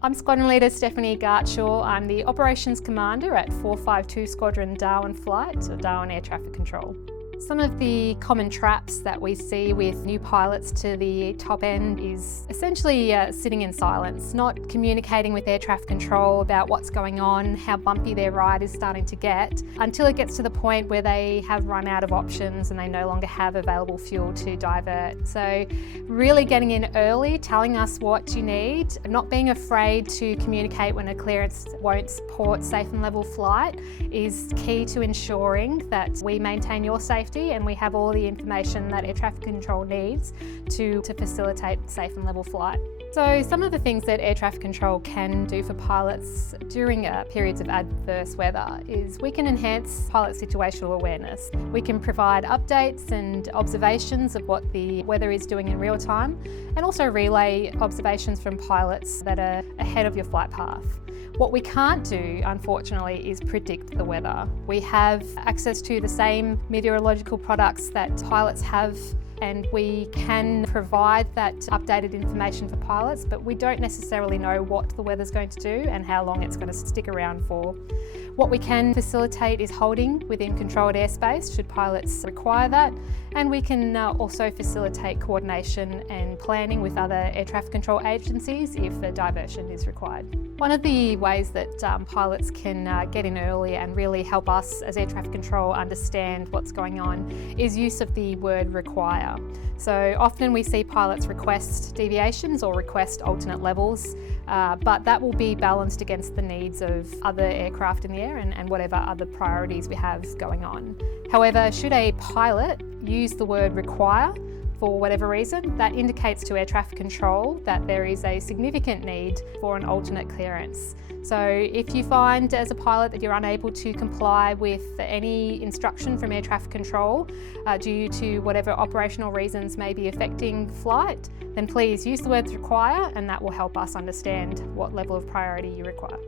I'm Squadron Leader Stephanie Gartshore. I'm the Operations Commander at 452 Squadron Darwin Flight, or Darwin Air Traffic Control. Some of the common traps that we see with new pilots to the top end is essentially sitting in silence, not communicating with air traffic control about what's going on, how bumpy their ride is starting to get, until it gets to the point where they have run out of options and they no longer have available fuel to divert. So really getting in early, telling us what you need, not being afraid to communicate when a clearance won't support safe and level flight is key to ensuring that we maintain your safety and we have all the information that air traffic control needs to facilitate safe and level flight. So some of the things that air traffic control can do for pilots during periods of adverse weather is we can enhance pilot situational awareness. We can provide updates and observations of what the weather is doing in real time, and also relay observations from pilots that are ahead of your flight path. What we can't do, unfortunately, is predict the weather. We have access to the same meteorological products that pilots have, and we can provide that updated information for pilots, but we don't necessarily know what the weather's going to do and how long it's going to stick around for. What we can facilitate is holding within controlled airspace should pilots require that, and we can also facilitate coordination and planning with other air traffic control agencies if a diversion is required. One of the ways that pilots can get in early and really help us as air traffic control understand what's going on is use of the word require. So often we see pilots request deviations or request alternate levels, but that will be balanced against the needs of other aircraft in the air and whatever other priorities we have going on. However, should a pilot use the word require for whatever reason, that indicates to air traffic control that there is a significant need for an alternate clearance. So if you find as a pilot that you're unable to comply with any instruction from air traffic control due to whatever operational reasons may be affecting flight, then please use the words require, and that will help us understand what level of priority you require.